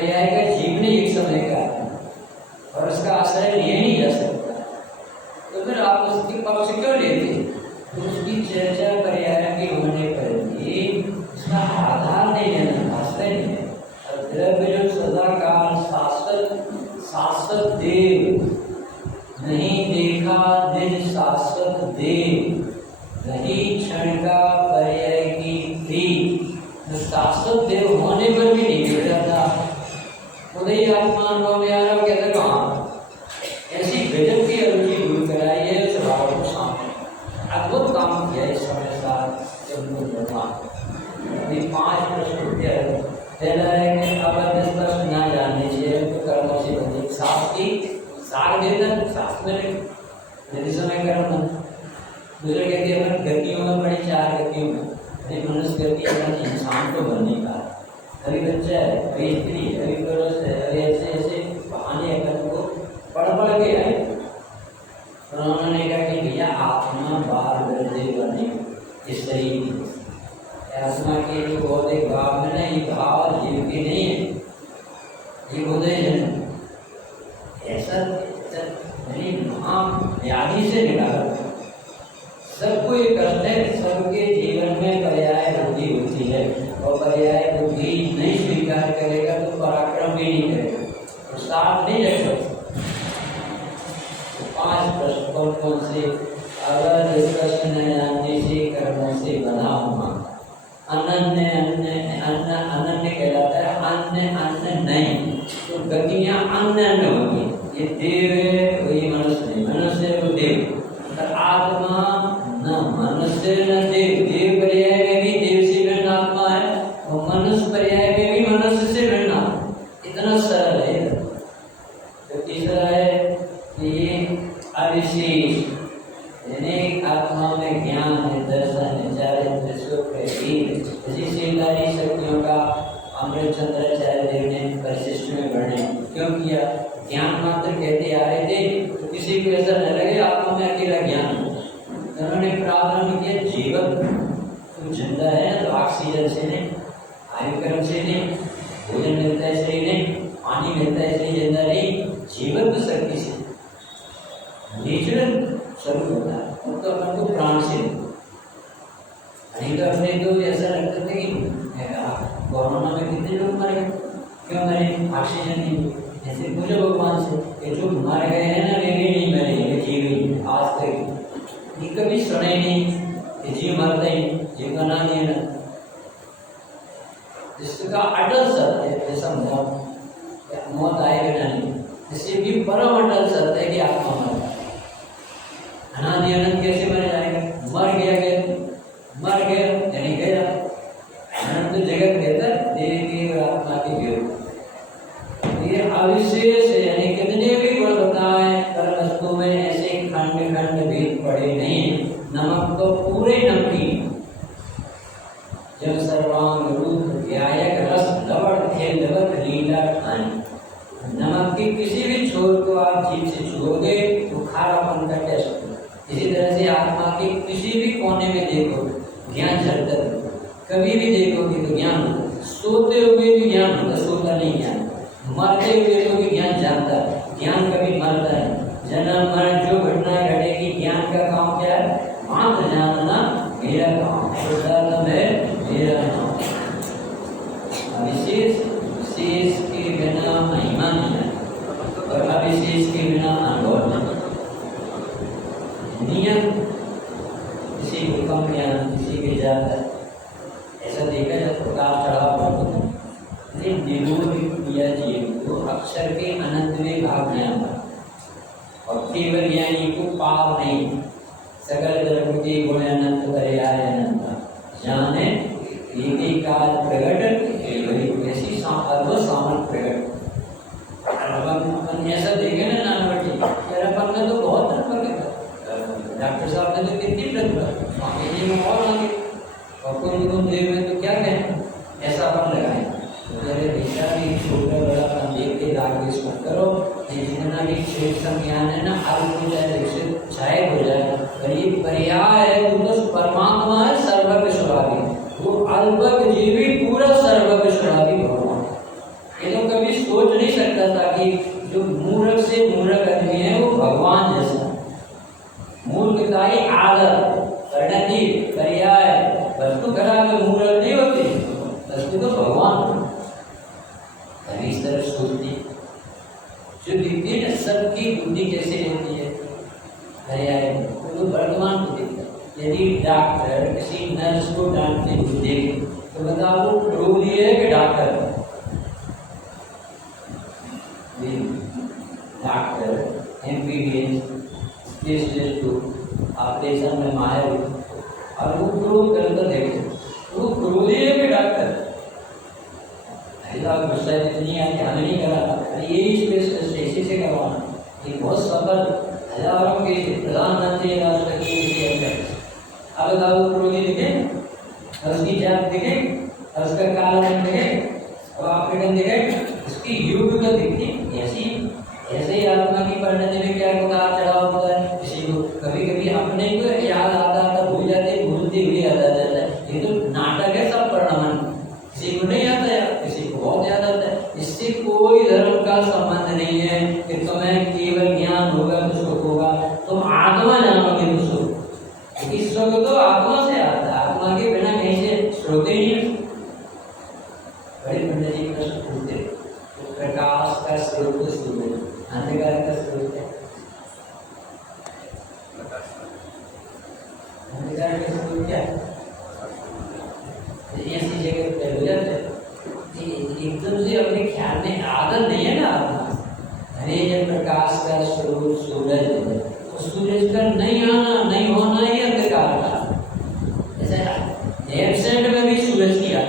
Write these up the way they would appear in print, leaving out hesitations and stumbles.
पर्याय का जीवन ही एक समय का है और उसका आश्रय लिया नहीं जा सकता, तो फिर आप उसके पक्ष क्यों लेते? तो उसकी चर्चा पर्याय की होने पर भी उसका आधार नहीं है, आश्रय नहीं है। और द्रव्य जो सदाकाल शाश्वत देव नहीं देखा निज शाश्वत देव, रही क्षण का पर्याय की थी, तो शाश्वत देव होने पर भी नहीं बिगड़ जाता। उदय आत्मा अनुभव में आ रहा कहते कहाँ ऐसी गजब की अरुचि दूर कराई है, स्वभाव को सामने अद्भुत काम किया इस समय साथ अभी 5 प्रश्न उत्तर। पहला है कि अब स्पष्ट न जानने चाहिए तो कर्मों से बने साथ की साग देना साथ में यदि समय कर्म। दूसरे कहते हैं गतियों में बड़ी 4 गतियों में अरे मनुष्य गति है इंसान को बनने का, अभी बच्चा है, अभी स्त्री है, अभी पुरुष है, अभी ऐसे ऐसे बहाने अपन को पढ़ के आए। उन्होंने कहा कि भैया आत्मा बार बदले बने इस शरीर आत्मा के जो भौतिक भाव में ना ये भाव जीव के नहीं है, ये बोधे ऐसा महाव्याधि से निकाला। सबको ये कष्ट है, सबके जीवन में पर्याय बुद्धि होती है और पर्याय बुद्धि नहीं स्वीकार करेगा तो पराक्रम भी नहीं करेगा और साथ नहीं रख सकता। 5 प्रश्न कौन कौन से? अगर प्रश्न न जानने से कर्मों से बना हुआ अनन्य अनन्य कहलाता है, अन्य अन्य नहीं तो गतियां अन्य अन्य होगी। ये देव है वही मनुष्य नहीं, मनुष्य है वो देव। आत्मा न मनुष्य न देव, देव पर्याय में भी देव से भिन्न आत्मा है और मनुष्य पर्याय में भी मनुष्य से भिन्न आत्मा। इतना सरल है। तो तीसरा है कि ये अविशेष यानी आत्मा में ज्ञान है, दर्शन है, चारित्र सुख है, इसी शीलधारी शक्तियों का अमृत चंद्राचार्य देव ने परिशिष्ट में वर्णन क्यों किया? ज्ञान मात्र कहते आ रहे थे तो किसी को ऐसा न लगे आत्मा में अकेला ज्ञान। उन्होंने प्रारंभ किया जीवन तो जिंदा है तो ऑक्सीजन से नहीं, आयु कर्म से नहीं, भोजन मिलता है इसलिए नहीं, पानी मिलता है इसलिए जिंदा नहीं, जीवन तो शक्ति से नेचुरल स्वरूप होता है। तो अपन को प्राण से नहीं तो अपने तो ऐसा लगता था कि कोरोना में कितने लोग मरे, क्यों मरे? ऑक्सीजन नहीं। ऐसे पूछो भगवान से कि जो मर गए हैं ना वे भी नहीं मरे, ये जीव आज तक ये कभी सुने नहीं कि जीव मरता ही, जीव का नाम नहीं है। इसका अटल सत्य है, जैसा मौत आएगा नहीं, इससे भी परम अटल सत्य है कि आत्मा मरता है। अनादि अनंत कैसे मर जाएगा? मर गया यानी गया। अनंत जगत कहता है देह की और आत्मा की वियोग। ये अविशेष यानी कितने भी गुण बताए पर वस्तु में ऐसे खंड खंड भेद पड़े नहीं। नमक तो पूरे नमकीन, जब सर्वांग रूप व्यायक रस लवण खेलवत लीला खान। नमक के किसी भी छोर को आप जीभ से छुओगे तो खारापन का टेस्ट होगा। इसी तरह से आत्मा के किसी भी कोने में देखो ज्ञान झलकता है, कभी भी देखोगे तो ज्ञान होता। सोते हुए भी ज्ञान होता, सोता नहीं ज्ञान। मरते हुए तो भी ज्ञान जानता है, ज्ञान कभी मरता है। जन्म मरण जो घटनाएं घटेगी ज्ञान का काम क्या है? मात्र जानना मेरा काम है, मेरा नाम। विशेष के बिना महिमा नहीं है और अविशेष के बिना अनुभव नहीं। नियम किसी भूकंप या किसी के जाता है ऐसा देखा जब प्रकाश चढ़ाव निरूढ़ किया जीव को अक्षर के अनंत में भाग ज्ञान और केवल ज्ञानी को पाप नहीं। सकल धर्म के गुण अनंत पर्याय अनंत जाने एक काल प्रगट ऐसी अद्भुत सामर्थ प्रगट। अपन ऐसा देखे ना नानवटी अपन ने तो बहुत डॉक्टर साहब ने तो कितनी प्रतिभा में और आगे और कोई देव में तो क्या कहें, ऐसा अपन लगाए। मेरे दिशा भी छोटा बड़ा अपन देख के लाग इसको करो, ये जितना भी श्रेष्ठ ज्ञान है ना अल्प हो जाए, विकसित छाए हो जाए। पर ये पर्याय है वो तो परमात्मा है सर्वज्ञ स्वभावी, वो अल्पक जीवी पूरा सर्वज्ञ स्वभावी भगवान। ये तो कभी बुद्धि कैसे लेती है? पर्याय तो वर्तमान बुद्धि। यदि डॉक्टर किसी नर्स को डांटते हुए देखे तो बताओ वो क्रोधी है कि डॉक्टर? डॉक्टर एमबीबीएस स्पेशलिस्ट को ऑपरेशन में माहिर और वो क्रोध करके देखे वो क्रोधी है कि डॉक्टर? गुस्सा इतनी है कि हमें नहीं करा था, यही स्पेशलिस्ट इसी से करवाना। ये बहुत सफल हजारों के प्रधानमंत्री राष्ट्र के अब बताओ क्रोधी दिखे और उसकी जात दिखे और उसका काला रंग दिखे और अफ्रीकन दिखे, उसकी युग का दिखती ऐसे ही आत्मा की परिणति में क्या उतार चढ़ाव होता है। किसी को कभी कभी अपने को याद आता था, भूल जाते, भूलते हुए याद आ जाता है। ये तो नाटक है सब परिणाम। किसी को नहीं आता है, किसी को बहुत याद आता है। इससे कोई धर्म का संबंध नहीं है कि तुम्हें केवल ज्ञान होगा तो सुख होगा, तुम आत्मा जानोगे तो सुख। इस सुख तो आत्मा से आता है, आत्मा के बिना कहीं से श्रोते ही नहीं। बड़े पंडित जी प्रश्न पूछते, प्रकाश का स्रोत सूर्य, अंधकार का स्रोत है। अंधकार का स्रोत क्या है? ऐसी जगह पे हो जाते एकदम से अपने ख्याल में आदत नहीं है ना आत्मा। अरे ये प्रकाश का स्रोत सूरज है, तो सूरज का नहीं आना नहीं होना ही अंधकार का। जैसे एब्सेंट में भी सूरज किया,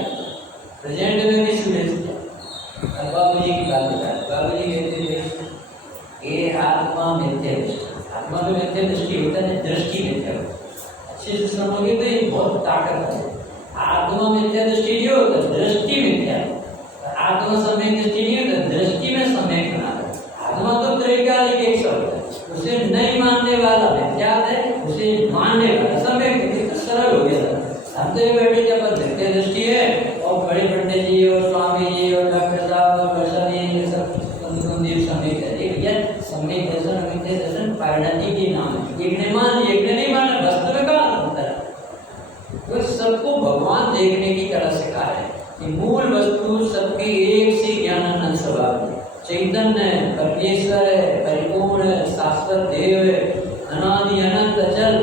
प्रेजेंट में भी सूरज किया। अब बाबू जी की बात बता, बाबू जी कहते थे ये आत्मा मिथ्या दृष्टि। आत्मा में मिथ्या दृष्टि होता है, दृष्टि मिथ्या होता है। अच्छे से समझोगे तो ये बहुत ताकत है। आत्मा मिथ्या दृष्टि नहीं होता, दृष्टि मिथ्या। आत्मा समय दृष्टि नहीं होता, दृष्टि में समय बना। आत्मा तो त्रैकालिक एक शब्द है, उसे नहीं मानने वाला मिथ्या है, उसे मानने वाला समय कितना सरल हो गया। हम तो ये बैठे जब मिथ्या दृष्टि है और बड़े पंडित जी और स्वामी जी और डॉक्टर साहब और दर्शन ये सब समय कहते भैया समय दर्शन मिथ्या दर्शन परिणति के नाम है। एक ने मान लिया, एक ने नहीं माना, वास्तव में कहाँ होता है? तो सबको भगवान देखने की तरह सिखा है कि मूल वस्तु सबकी एक सी ज्ञानानंद स्वभाव है। चैतन्य है, परमेश्वर है, परिपूर्ण है, शाश्वत देव है, अनादि अनंत अचल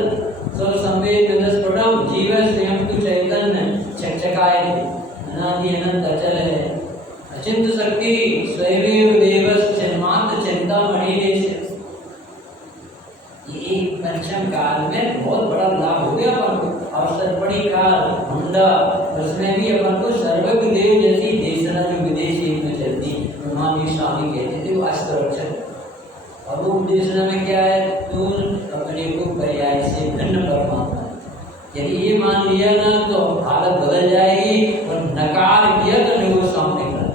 संवेद स्फुटम जीव स्वयं तु चैतन्य चक्षकाय अनादि अनंत अचल है, अचिंत शक्ति स्वयमेव देवस् चिन्मात्र चिंता मणिदेश। ये पंचम काल में बहुत बड़ा लाभ हो गया अपन को। और सर्वपड़ी काल हुंडा, उसमें भी अपन को सर्वज्ञ देव जैसी देशना जो विदेशी में चलती महावीर स्वामी कहते थे वो अस्त्ररक्षक। और वो देशना में क्या है? तू अपने को पर्याय से भिन्न परमात्मा। यदि ये मान लिया ना तो हालत बदल जाएगी, और नकार किया तो निगो सामने कर,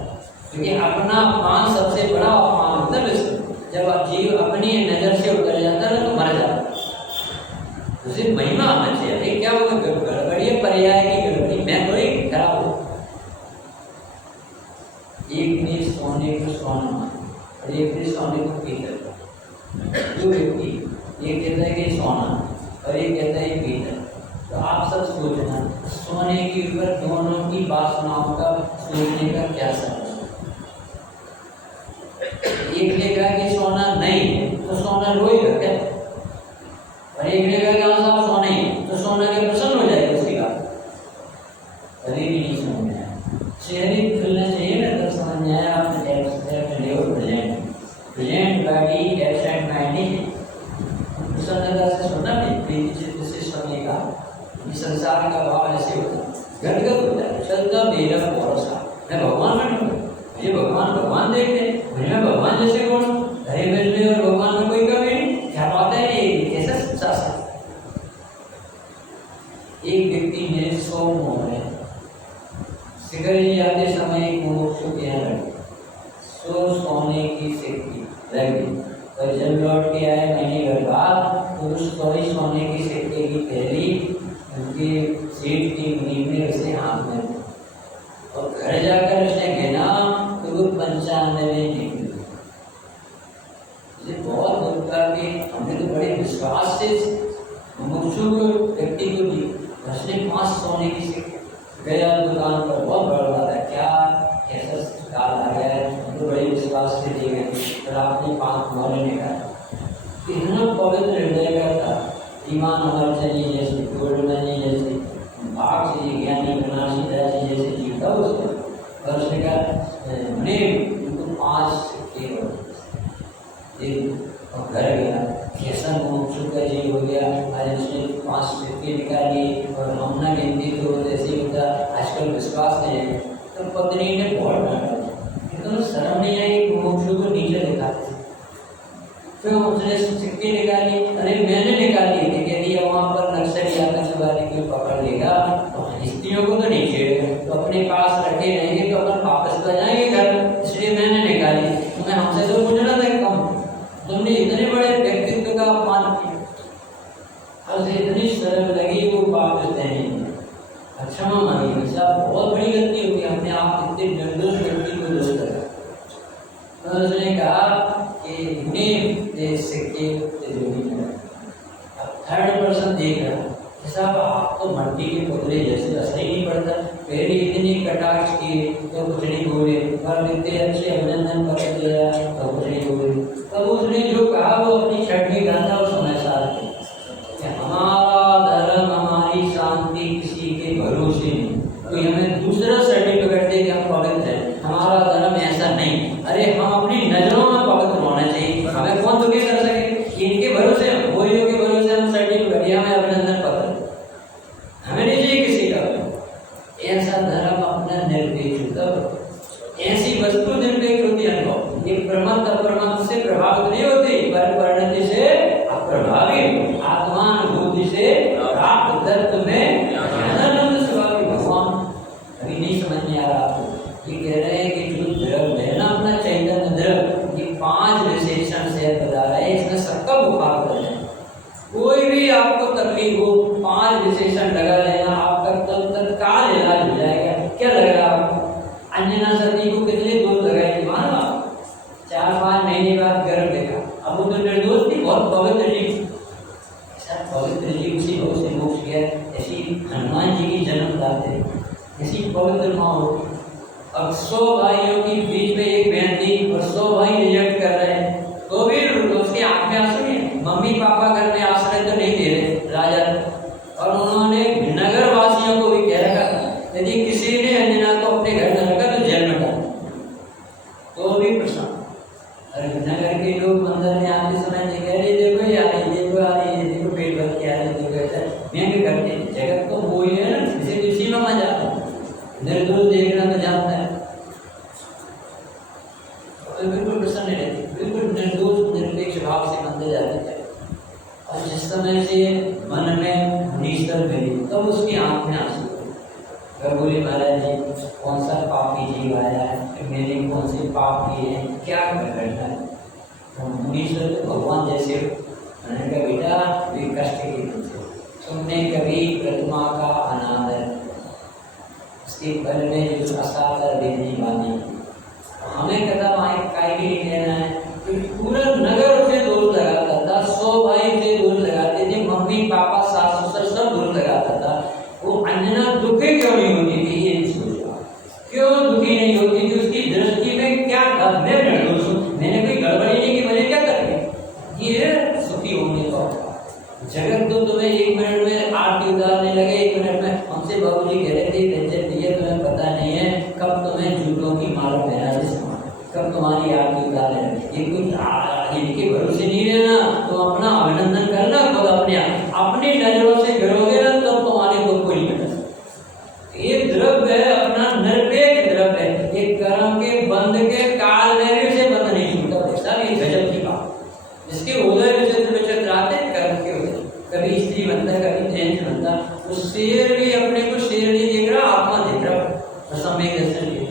क्योंकि अपना अपमान सबसे बड़ा अपमान होता है। जब आप जीव अपनी नजर से उतर जाता है तो मर जाता है। उसे महिमा आना चाहिए। क्या होगा? गड़बड़ी है, पर्याय की गड़बड़ी। मैं थोड़ी खराब हूँ। एक ने सोने को सोना माना और एक ने सोने को पीतल। दो व्यक्ति, एक कहता है कि सोना और एक कहता है पीतल। तो आप सब सोचना सोने के ऊपर दोनों की वासनाओं का सोचने का क्या संबंध? एक ने कहा कि सोना नहीं है तो सोना रोएगा क्या? और एक ने कहा कि हाँ साहब सोना ही है तो सोना क्या प्रसन्न हो जाएगा उसकी बात? कभी भी नहीं समझ में आया। शहरी खुलना चाहिए ना, तब समझ में आया। आपने प्रेजेंट बॉडी एब्सेंट माइंड नहीं है। प्रसन्नता से सुनना नहीं, प्रीति चित्त से सुनने का। संसार का भाव ऐसे होता है, घटगत होता है। श्रद्धा मेरा भरोसा, मैं भगवान बनूंगा, मुझे भगवान देखते हैं, मुझे भगवान जैसे कौन? हरे में और भगवान में कोई कमी नहीं। क्या बात है? ये कैसा शासन? एक व्यक्ति ने 100 मोहरे सिगरेट जाते समय एक मुमुक्षु के यहाँ रखी, 100 सोने की सिक्की रख दी। और जब लौट के आए महीने भर बाद तो उस 100 सोने की सिक्के की थैली उनके सीट की नींव में उसे हाथ में, और घर जाकर उसने गिना तो वो 95 निकली। बहुत होता कि हमने तो बड़े विश्वास से मुमुक्षु व्यक्ति को दी। उसने 5 सोने की सिक्के गया दुकान पर, बहुत बड़ा था, क्या कैसा काल आ गया है, तो बड़े विश्वास से दिए गए। फिर आपने 5 मोहरे निकाले, पवित्र हृदय का था, ईमान अमरचनी जैसे, गोल्डमनी जैसे, भाग से ज्ञानी बनारसी दासी जैसे जीता उसको। और उसने कहा मैंने उनको 5 सिक्के और घर गया, कैसा मुझका जी हो गया। आज उसने 5 सिक्के निकाली और हम ना गिनती तो ऐसे ही होता, आजकल विश्वास नहीं है। तो पत्नी ने बहुत डांटा, तो शर्म नहीं आई मुझको को नीचे दिखाते। फिर उसने सिक्के निकाली, अरे मैंने निकाली थी, कह दिया वहाँ पर नक्सली आतंकवादी क्यों पकड़ लेगा, तो स्त्रियों को तो नहीं छेड़ेगा, तो अपने पास रखे रहेंगे तो अपन वापस तो जाएंगे घर, इसलिए मैंने निकाली। तुम्हें हमसे तो पूछना था कम, तुमने इतने बड़े व्यक्तित्व का अपमान किया। और इतनी शर्म लगी वो वापस नहीं, क्षमा मांगी, साहब बहुत बड़ी गलती होगी, हमने आप इतने निर्दोष व्यक्ति को दोष लगा। तो उसने कहा कि इतने सिक्के जो भी है, अब थर्ड पर्सन देख रहा है, साहब आप तो मट्टी के पुतले जैसे, असर ही नहीं पड़ता, फिर भी इतनी कटाक्ष की तो कुछ नहीं बोले, और इतने अच्छे अभिनंदन पत्र दिया तो कुछ नहीं बोले। तब उसने जो कहा वो अपनी शर्ट में गाता और समय साथ कि हमारा धर्म हमारी शांति किसी के भरोसे नहीं, कोई हमें दूसरा सर्टिफिकेट दे कि हम पवित्र हैं, हमारा धर्म ऐसा नहीं। अरे हम अपनी नजरों में पवित्र होना चाहिए, हमें कौन दुखी कर सके, इनके भरोसे वही के भरोसे हम सर्टिफिकेट या हमें अभिनंदन पत्र, हमें नहीं चाहिए किसी का। ऐसा धर्म अपना निरपेक्ष, ऐसी वस्तु निरपेक्ष होती है अनुभव, ये प्रमत अप्रमत से प्रभावित नहीं होती, पर परिणति से अप्रभावी, आत्मानुभूति से प्राप्त तत्व में आनंद स्वभाव। भगवान अभी नहीं समझ में आ रहा आपको, ये कह रहे हैं कि जो द्रव्य है ना अपना चैतन्य द्रव्य, ये 5 विशेषण से बता रहा है, इसमें सबका मुकाबला है। कोई भी आपको तकलीफ हो, 5 विशेषण लगा लेना, आपका तत्काल इलाज हो जाएगा। क्या लग रहा है आपको? अंजना सती को कितने दोष लगाए थे मानो आप, 4-5 महीने बाद गर्भ देखा, अब वो तो निर्दोष थी, बहुत पवित्र जी, ऐसा पवित्र जी उसी बहुत से मोक्ष गया। ऐसी हनुमान जी की जन्म दाते, ऐसी पवित्र माँ होती। अब 100 भाइयों के बीच में एक बहन थी और 100 भाई रिजेक्ट कर रहे हैं, तो भी उसकी आंख में आंसू नहीं, मम्मी पापा घर में आश्रय तो नहीं दे रहे राजा। और उन्होंने नगर वासियों को भी कह रखा यदि किसी ने अंजना को अपने घर न रखा तो जेल में डाल, तो भी प्रश्न। अरे नगर के लोग मंदिर में आते समय कह रहे देखो यार, देखो यार, देखो पेट भर के आ रहे, देखो ऐसा मैं भी करते, जगत तो वो ही है ना, इसे तो इसी में मजा आता है, निर्दोष देखना तो जानता है, तो बिल्कुल प्रसन्न रहती, बिल्कुल निर्दोष निरपेक्ष भाव से मंदिर जाते थे। और जिस समय से मन में निश्चल मिली तब उसकी आंख में आंसू। बोले महाराज जी कौन सा पापी जीव आया है, मैंने कौन से पाप किए हैं, क्या करना है। मुनीश्वर तो भगवान जैसे हो। मैंने कहा बेटा वे कष्ट के थे, तुमने कभी प्रतिमा का अनादर, उसके फल में जो असादर देने वाली, हमें कदम आए काय भी नहीं लेना है। तो पूरा नगर उसे दोष लगाता था, 100 भाई उसे दोष लगाते थे, मम्मी पापा सास ससुर सब दोष लगाता था। वो अंजना दुखी क्यों नहीं होती थी, ये सोचा क्यों दुखी नहीं होती थी, उसकी दृष्टि में क्या था, मैं निर्दोष हूँ, मैंने कोई गड़बड़ी नहीं की, मुझे क्या करनी, ये सुखी होने का। जगत तो तुम्हें 1 मिनट में आरती उतारने लगे, 1 मिनट में हमसे बाबूजी कह रहे थे रंजन दिए, तुम्हें पता नहीं है कब तुम्हें जूतों की माला पहना दे, कब तुम्हारी आरती उतारे। ये कोई इनके भरोसे नहीं रहना, तो अपना अभिनंदन करना, खुद अपनी नजरों से गिरोगे ना तो तुम्हारे को कोई नहीं मिलेगा। ये द्रव्य है अपना निरपेक्ष द्रव्य है, एक कर्म के बंध के काल में भी उसे बंद नहीं छूटता। सब ये गजब की बात, जिसके उदय विचित्र आते कर्म के उदय, कभी स्त्री बनता है कभी जेंट्स बनता, उस शेर भी अपने को शेर नहीं देख रहा, आत्मा देख रहा, सम्यक दर्शन देख।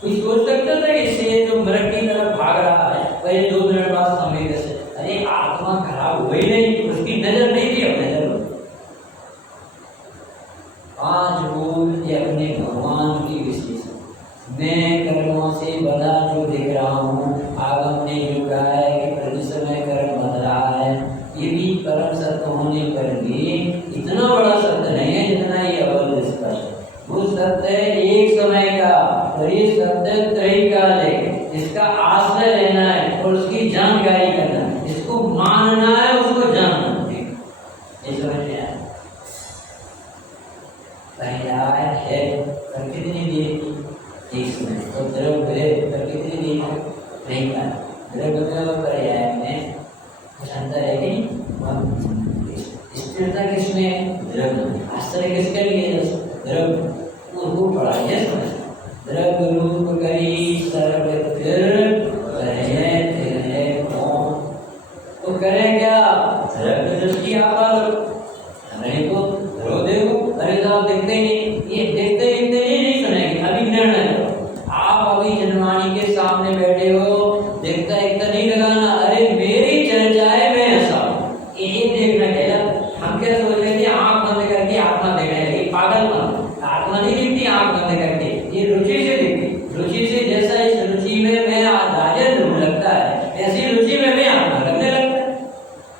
कोई सोच सकता था कि शेर जो मृग की तरफ भाग रहा है वही 2 मिनट बाद सम्यक दर्शन, अरे आत्मा खराब हुई नहीं, उसकी नजर नहीं थी अपने नजर। 5 बोल ये अपने भगवान की विशेषता, मैं कर्मों से बधा जो दिख रहा हूँ, आगम ने जो कहा है कि प्रति समय कर्म बन रहा है, ये भी परम सत्य होने पर भी इतना बड़ा सत्य नहीं है जितना ये अवध स्पष्ट। वो सत्य है एक समय का, और ये सत्य त्रैकाल है, इसका आश्रय लेना है और उसकी जानकारी करना है, इसको मानना है, उसको जानना इसमें तो द्रव्य प्रकृति भी नहीं था। द्रव्य में पर्याय में क्षमता है कि स्थिरता किसमें? द्रव्य। आश्चर्य किसके लिए? द्रव्य वो पढ़ा है समझ। द्रव्य रूप करी सर्वत्र तो करें क्या? द्रव्य दृष्टि आप नहीं तो धरो देखो, अरे तो आप देखते ही नहीं, ये देखते ही नहीं सुनेंगे। अभी निर्णय लो, आप अभी जनवाणी के सामने बैठे हो, देखता एकता नहीं लगाना, अरे मेरी चर्चाएं मैं ऐसा ये देखना क्या? हम क्या सोच रहे थे? आंख बंद करके आत्मा देखने लगी। पागलपन, आत्मा नहीं दिखती आंख बंद करके, ये रुचि से दिखती। रुचि से जैसा इस रुचि में मैं राजन लगता है, ऐसी रुचि में मैं आत्मा लगने लगता है।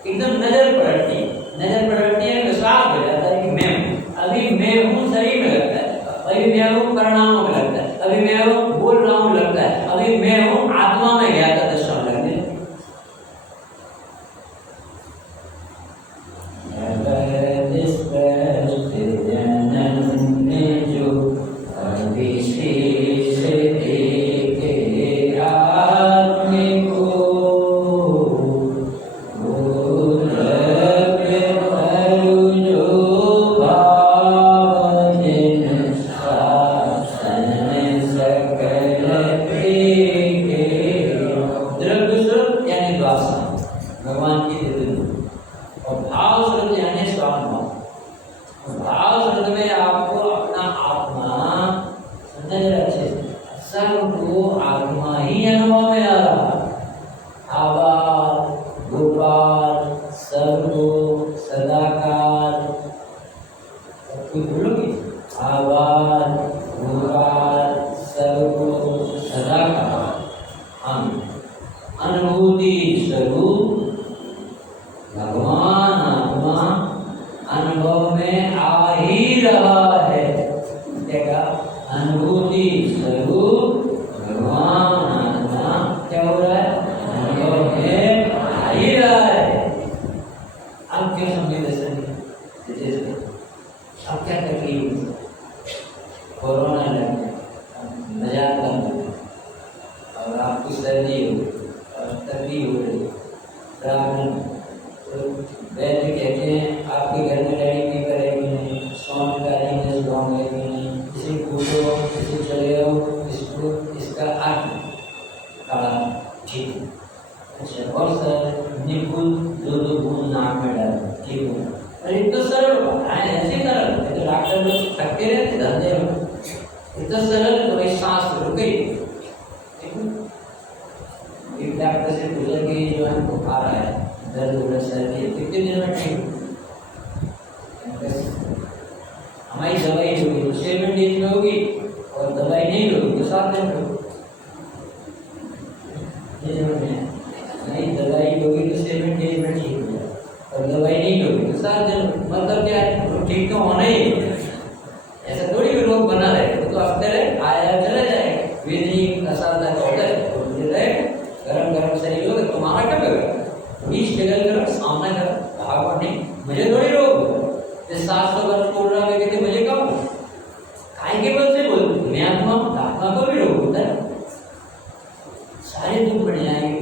एकदम नजर पलटती है, विश्वास हो जाता है कि मैं अभी मैं हूँ, शरीर में लगता है, अभी मैं हूँ परिणामों में लगता है, अभी मैं हूँ बोल रहा हूँ लगता है, अभी मैं हूँ आत्मा में गया था दर्शन लगने। हमारी दवाई होगी तो 7 डेज में होगी और दवाई नहीं होगी तो 7 दिन में होगी। नहीं दवाई होगी तो 7 डेज में ठीक हो जाए और दवाई नहीं होगी तो 7 दिन। मतलब क्या है? तो ठीक तो होना ही है। ऐसा थोड़ी भी लोग बना रहे तो हफ्ते रहे आया चले जाएगा। वेदनी असाधा होता है गरम गरम शरीर हो तुम्हारा कब होगा? बीच टेगल करो सामना करो भागवत नहीं मुझे थोड़ी रोग 700 वर्ष बोल रहा है कहते मुझे कब काय के बल से बोल मैं आत्मा को भी रोग होता है। सारे दुख बढ़ जाएंगे,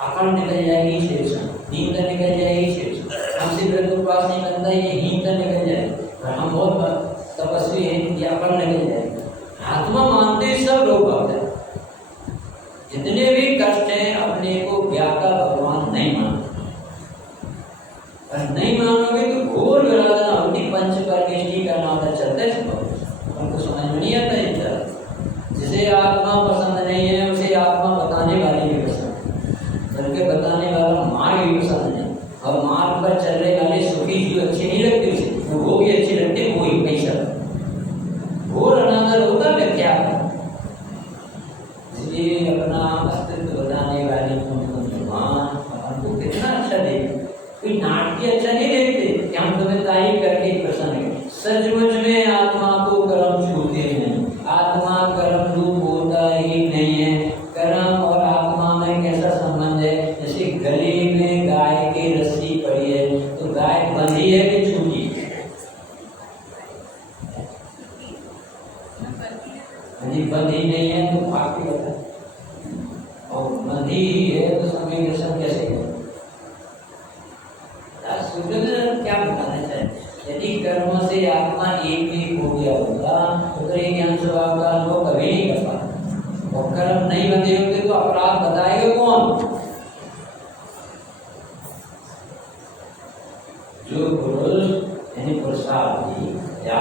आकड़ निकल जाएगी शरीर से, नींद निकल जाएगी शरीर से, हमसे ब्रह्म पास नहीं बनता ये हीनता निकल जाएगी और हम बहुत तपस्वी हैं ये आकड़ निकल जाएगी। आत्मा मानते सब रोग होता है। जितने भी कष्ट हैं अपने को व्यापक भगवान नहीं मानते और नहीं मानोगे तो घोर विराधना होगी। पंच परमेष्टि का नाता चलता है सब उनको समझ में नहीं आता है। जिसे आत्मा पसंद नहीं है उसे आत्मा बताने वाली भी पसंद, बल्कि बताने वाला मार्ग भी पसंद नहीं और मार्ग पर चलने वाले सुखी जो अच्छे नहीं लगते उसे वो भी अच्छे लगते वो ही पैसा घोर अनादर होता है क्या। इसलिए अपना अस्तित्व बताने वाली भगवान हमको कितना अच्छा देखे। कोई नाट्य अच्छा नहीं देखते कि हम तुम्हें तारीफ करके प्रसन्न है। सचमुच में आत्मा को कर्म छूते हैं। आत्मा कर्म रूप होता ही बंधी नहीं है तो भाग के बता, और बंधी है तो समय के सब कैसे करें? क्या बताना चाहिए? यदि कर्म से आत्मा एक हो गया होता तो फिर ज्ञान स्वभाव का अनुभव कभी नहीं कर पाता। और कर्म नहीं बंधे होते तो अपराध बताएगा कौन? जो पुरुष यानी पुरुषार्थी या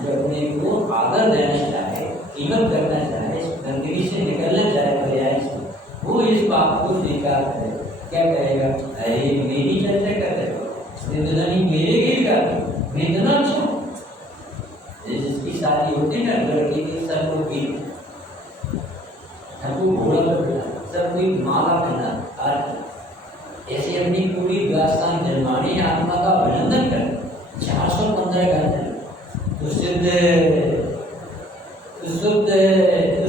जो अपने को आदर देना चाहे, कीमत करना चाहे, गंदगी से निकलना चाहे पर्याय से, वो इस बात को स्वीकार करे। क्या करेगा? अरे मेरी चर्चा करते हो, मेरे की कर मैं इतना अच्छा। जिसकी शादी होती ना लड़की की, सब लोग की हमको घोड़ा पहना, सब कोई माला पहना, और ऐसे अपनी पूरी दास्तान जन्मानी आत्मा का अभिनंदन कर 415 घंटे तो सिद्ध शुद्ध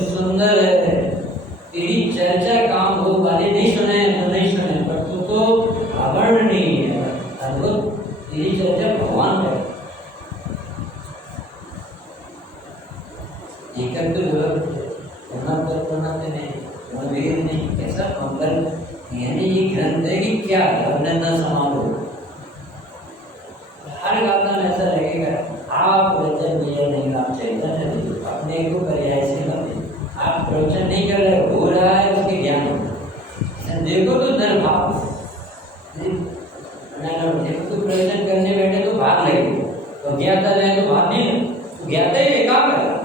सुंदर है, तेरी चर्चा काम हो वाले नहीं सुने तो नहीं सुने, पर तू तो अवर्णनीय है, अद्भुत। तेरी चर्चा भगवान है। एकत्र वेद नहीं, कैसा मंगल यानी ये ग्रंथ है कि क्या अभिनंदन समारोह। हर गाता में ऐसा लगेगा आप वचन दिए नहीं, आप चैतन्य नहीं, अपने को पर्याय से मत, आप प्रवचन नहीं कर रहे, हो रहा है उसके ज्ञान देखो तो डर भाव, तो प्रवचन करने बैठे तो भाग लगेगी, तो ज्ञाता रहे तो भाग नहीं, तो ज्ञाता ही कहाँ कर रहा,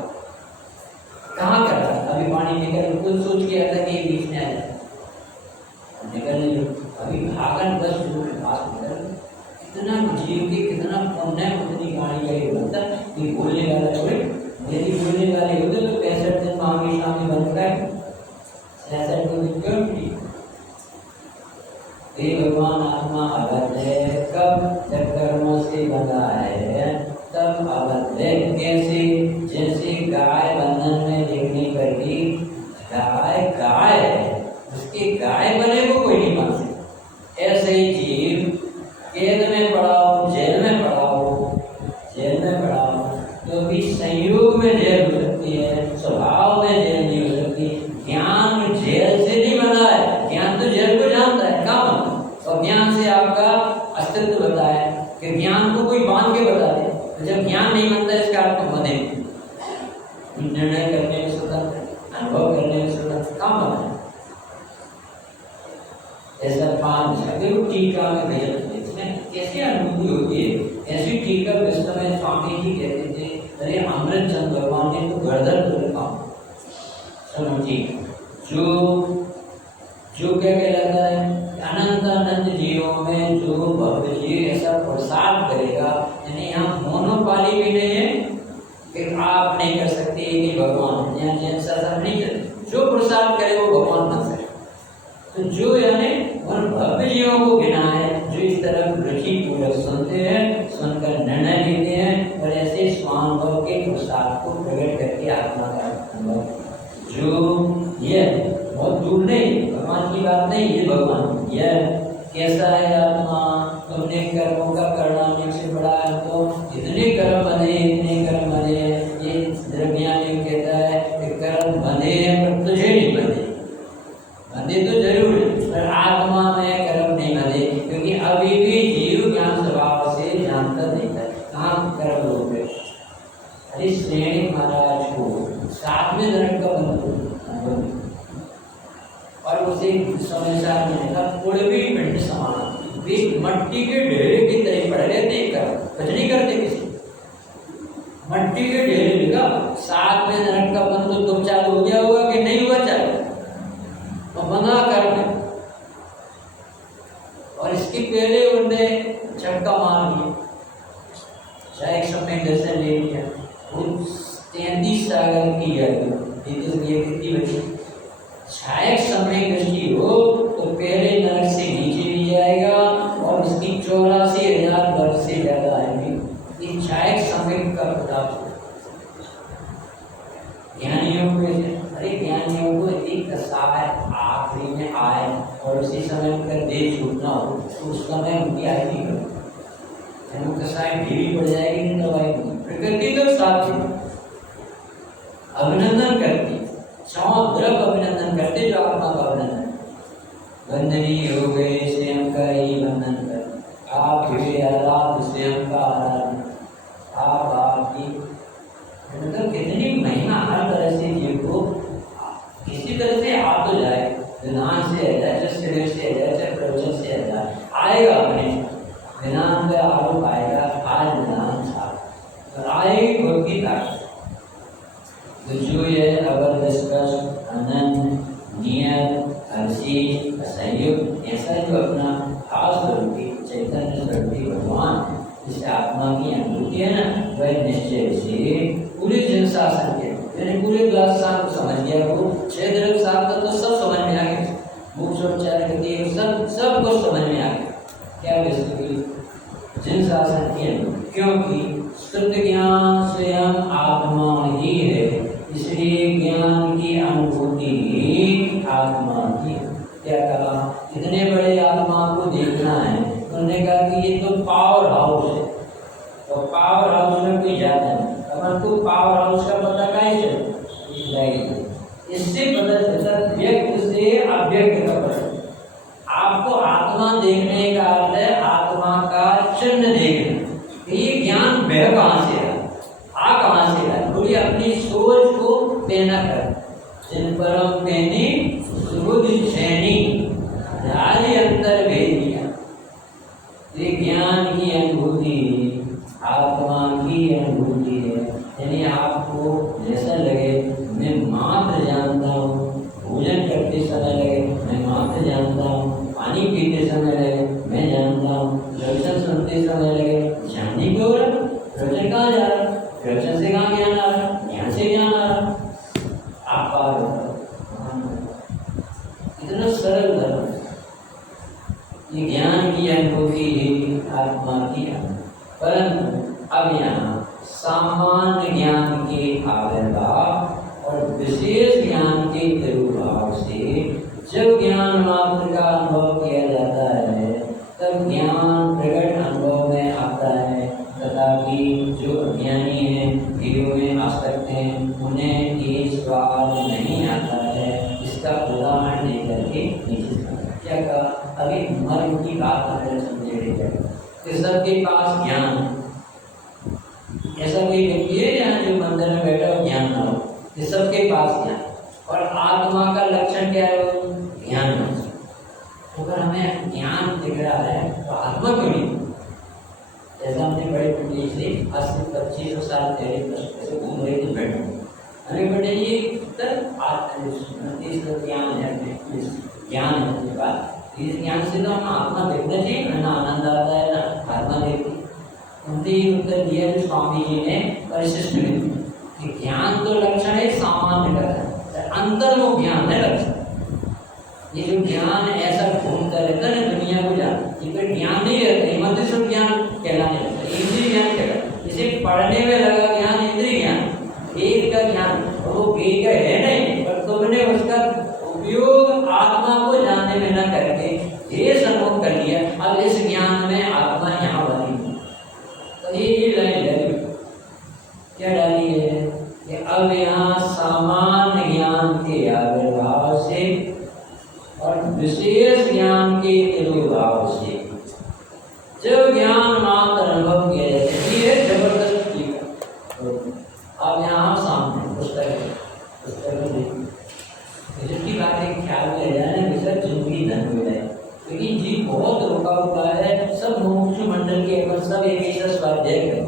कहाँ कर रहा? अभी पानी निकल कुछ सोच के आता कि बीच में आ जाए, निकल नहीं, अभी भागन बस पास निकल। कितना जीव की कितना पुण्य है, उतनी गाड़ी का ये बनता कि बोलने वाला छोड़े, यदि बोलने वाले होते तो 65 दिन मांगी शामी बनता है, 66 दिन क्यों नहीं? भगवान आत्मा अबद्ध है कब? जब कर्मों से बंधा है तब अबद्ध है। कैसे? जैसे गाय बंधन में देखने पर भी गाय गाय है, उसके गाय बने को कोई नहीं मान सकता। ऐसे ही जीव कैद में पड़ा हो, जेल में पड़ा हो, जेल में पड़ा हो तो भी संयोग में जेल हो सकती है, स्वभाव में जेल नहीं हो सकती। ज्ञान जेल से नहीं बना है, ज्ञान तो जेल को जानता है कहाँ, और ज्ञान से आपका अस्तित्व बताया कि ज्ञान को कोई बांध के बता दे, तो जब ज्ञान नहीं बनता इसका अर्थ बने निर्णय करने में स्वतंत्र, अनुभव करने में स्वतंत्र कहाँ बना? ऐसा 5 टीका में भैया कैसी अनुभूति होती है? ऐसी टीका वास्तव में स्वामी जी कहते थे, अरे अमृत चंद भगवान ने तो गर्दन तो रखा। सुनो ठीक, जो क्या कहलाता है? अनंत अनंत जीवों में जो भव्य जीव ऐसा प्रसाद करेगा, यानी यहाँ मोनोपाली भी नहीं है कि आप नहीं कर सकते ये भगवान, यहाँ जैसा सब नहीं करते, जो प्रसाद करे वो भगवान बन सकते। तो जो यानी उन भव्य जीवों को गिना है जो इस तरह रुचि पूर्वक सुनते हैं, सुनकर निर्णय लेते हैं और ऐसे स्वानुभव के प्रसाद को प्रकट करके आत्मा का अनुभव, जो ये बहुत दूर नहीं, भगवान की बात नहीं, ये भगवान यह कैसा है आत्मा, तुमने कर्मों का करना से बड़ा है, तो इतने कर्म बने, इतने कर्म बने। ये द्रव्यानी कहता है कि कर्म बने हैं पर तुझे नहीं बने, बंधे तो जरूर है पर आत्मा में कर्म नहीं बंधे, क्योंकि अभी भी जीव ज्ञान स्वभाव से जानता नहीं था कहाँ कर्म हो गए। अरे श्रेणी महाराज को 7वें दर्द का बंधु और उसे समय साथ में था, भी पिंड समान वे मट्टी के ढेरे की तरह पड़ गए थे, कुछ नहीं करते किसी, मट्टी के ढेरे का 7वें दर्द का बंधु तो चालू हो गया होगा कि नहीं हुआ चालू, तो बना करने और इसके पहले उन्होंने झटका मार दिया, चाहे एक समय जैसे ले लिया, वो 33 सागर की है, कितनी बची, छायक समय दृष्टि हो तो पहले नरक से नीचे भी जाएगा और इसकी 84,000 वर्ष से ज्यादा आएंगे। ये छायक समय का प्रताप ज्ञानियों को, अरे ज्ञानियों को एक कसाय आखिरी में आए और उसी समय उनका देह छूटना हो तो उस समय उनकी आयु करो, कसाय ढीली पड़ जाएगी, नहीं दवाई प्रकृति तो साथ अभिनंदन कर भावद्रव अभिनंदन करते जो आत्मा का अभिनंदन। वंदनीय हो गए स्वयं का ही वंदन कर, आप हुए आराध स्वयं का आराधना। आप आपकी मतलब कितनी महिमा हर तरह से जीव को किसी तरह से आ तो जाए, विधान से आ जाए, चाहे से आ जाए, चाहे प्रवचन से आ जाए, आएगा अपने विधान का आरोप आएगा। आज विधान था आएगी भक्ति का जो ये अवर डिस्कस अनंत नियत हर्षी असंयुक्त ऐसा जो अपना खास स्वरूपी चैतन्य स्वरूपी भगवान जिससे आत्मा की अनुभूति है ना, वह निश्चय से पूरे जन शासन के यानी पूरे क्लास शास्त्र को समझ गया। वो 6 दरक शास्त्र तो सब समझ में आ गया, मोक्ष उपचार गति सब कुछ समझ में आ गया। क्या वस्तु जन शासन की अनुभूति, क्योंकि शुद्ध ज्ञान स्वयं आत्मा ही है, इसलिए ज्ञान की अनुभूति आत्मा की। क्या कहा, इतने बड़े आत्मा को देखना है, उन्होंने कहा कि ये तो पावर हाउस है, तो पावर हाउस में कोई जाता नहीं। अपन को पावर हाउस का पता कैसे चलेगा? इससे पता चलता व्यक्त से अव्यक्त का पता। आपको आत्मा देखने का अर्थ है आत्मा का चिन्ह देखना। ये ज्ञान वह कहाँ से है, आ कहाँ से है? थोड़ी अपनी सोच को पेना कर, जिन परम पेनी सुबुद छैनी जारी अंतर भेदिया। ये ज्ञान की अनुभूति आत्मा की अनुभूति है। यानी आपको जैसा लगे मैं मात्र जानता हूँ, भोजन करते समय लगे मैं मात्र जानता हूँ, पानी पीते समय लगे मैं जानता हूँ, प्रवचन सुनते समय लगे जानने की हो रहा, प्रवचन कहाँ जा रहा, प्रवचन से कहाँ ज्ञान आ रहा, यहाँ से ज्ञान आ रहा। आप पार होता इतना सरल धर्म, ये ज्ञान की अनुभूति आत्मा की। परंतु अब यहाँ सामान्य ज्ञान के आविर्भाव और विशेष ज्ञान के तिरुभाव से जब ज्ञान मात्र का अनुभव किया जाता है, तब ज्ञान प्रकट अनुभव में आता है। तथापि जो अज्ञानी हैं, भीड़ों में आ सकते हैं, उन्हें ये स्वाद नहीं आता है। इसका उदाहरण लेकर के नीचे क्या कहा, अभी मर्म की बात हमें समझे जाए कि सबके पास ज्ञान, ऐसा कोई व्यक्ति है यहाँ जो मंदिर में बैठा हो ज्ञान ना हो, कि सबके पास ज्ञान। और आत्मा का लक्षण क्या है? ज्ञान। अगर हमें ज्ञान दिख रहा है तो आत्मा क्यों नहीं? जैसा हमने बड़े पंडित से 80-25 साल पहले ऐसे घूम रहे थे बैठे, हमें पंडित जी ज्ञान है, ज्ञान है उसके बाद इस ज्ञान से तो हम आत्मा देखना चाहिए ना, आनंद आता है ना आत्मा देखती। उनसे ये उत्तर दिया जो स्वामी जी ने परिशिष्ट में कि ज्ञान तो लक्षण है सामान्य का, अंतर वो ज्ञान है लक्षण। ये जो ज्ञान ऐसा घूमता रहता है ना दुनिया को जान, ये फिर ज्ञान नहीं रहता, मध्यस्थ ज्ञान कहलाने लगता है, इंद्रिय ज्ञान कहलाता। इसे पढ़ने में लगा ज्ञान इंद्रिय ज्ञान, वेद का ज्ञान, और वो वेद का है नहीं, पर तुमने उसका उपयोग आत्मा को जानने में न करके ये सम्मुख कर लिया। अब इस ज्ञान में आत्मा यहाँ बनी, तो ये लाइन डाली, क्या डाली है कि अब यहाँ सामान्य ज्ञान के आविर्भाव से और विशेष ज्ञान के तिरुभाव से जब ज्ञान मात्र अनुभव किया जाता है, ये जबरदस्त चीज है। अब यहाँ सामने पुस्तक जिसकी बातें ख्याल में जाए ना, विसर्ज जिंदगी धन हो जाए, क्योंकि जी बहुत रुका हुआ है। सब मुमुक्षु मंडल के अपन सब एक ऐसा स्वाध्याय करें,